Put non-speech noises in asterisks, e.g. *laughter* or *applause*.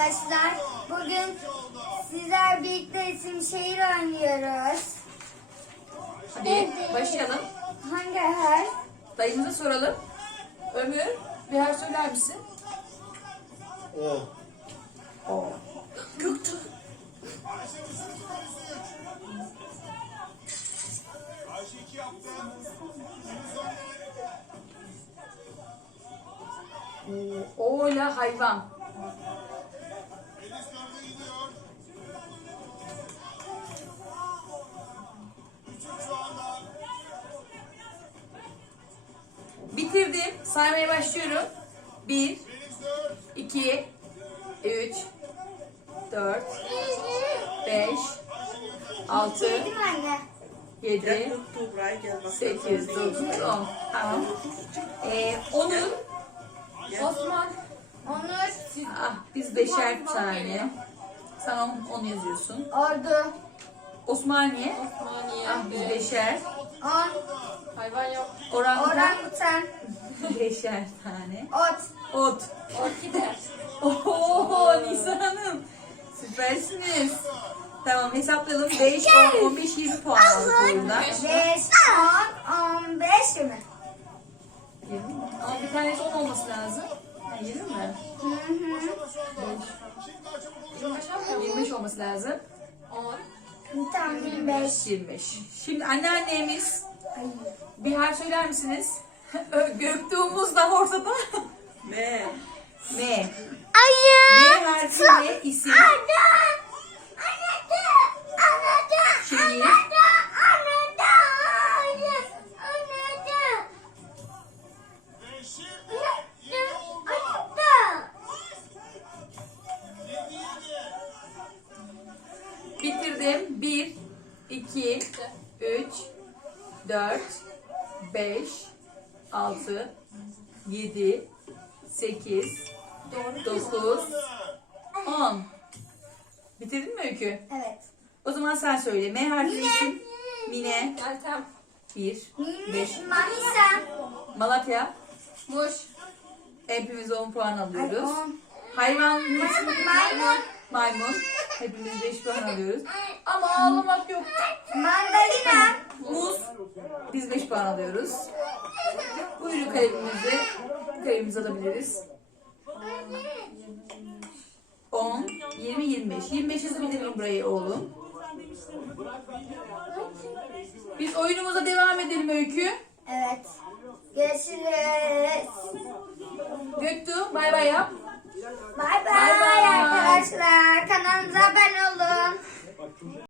arkadaşlar. Bugün sizler birlikte isim şehir oynuyoruz. Hadi başlayalım. Hangi harf? Dayımıza soralım. Ömür, bir harf söyler misin? O. O. Göktuğ. O ile hayvan. Bitirdim. Saymaya başlıyorum. 1 2 3 4 5 6 Dedim anne. 7 Tuğra'ya gel bakalım. 8 9 10 Tamam. Ee, Onur Osman Onur, ah, biz beşer tane. Sen onu yazıyorsun. Ordu, Osmaniye Osmaniye. ah, biz beşer. On, Hayvan yok. Orangutan Orangutan, beşer tane. Ot, Ot. Orkide. *laughs* Oho Nisan Hanım. Süpersiniz. Tamam hesaplayalım. 5, 10, 15, 20 puan aldık burada. 5, 10, 15, 20. 20 mi? Ama bir tanesi 10 olması lazım. Ha, 20 mi? Hı hı. 25 olması lazım. 10. Tam 25. 25. Şimdi anneannemiz Ay. bir harf söyler misiniz? *laughs* Göktuğumuz da ortada. Ne? M. Ayı. M harfiyle isim, Anladım. Anladım. Bitirdim. 1, 2, 3, 4, 5, 6, 7, 8, 9, 10. Bitirdin mi Öykü? Evet. O zaman sen söyle. M harfiyle isim. Mine. Meltem. 1, 5. Manisa. Malatya. Muş. Hepimiz 10 puan alıyoruz. Hayvan Maymun. maymun. Hepimiz 5 puan alıyoruz. Ama ağlamak yok. Mandalina. Muz. Biz 5 puan alıyoruz. Buyurun kalemimizi. Kalemimizi alabiliriz. 10, 20, 25. 25 yazabilirim burayı oğlum. Biz oyunumuza devam edelim Öykü. Evet. Görüşürüz. Göktuğ bay bay yap. Bay Bay bay bay. Arkadaşlar. Kanalımıza abone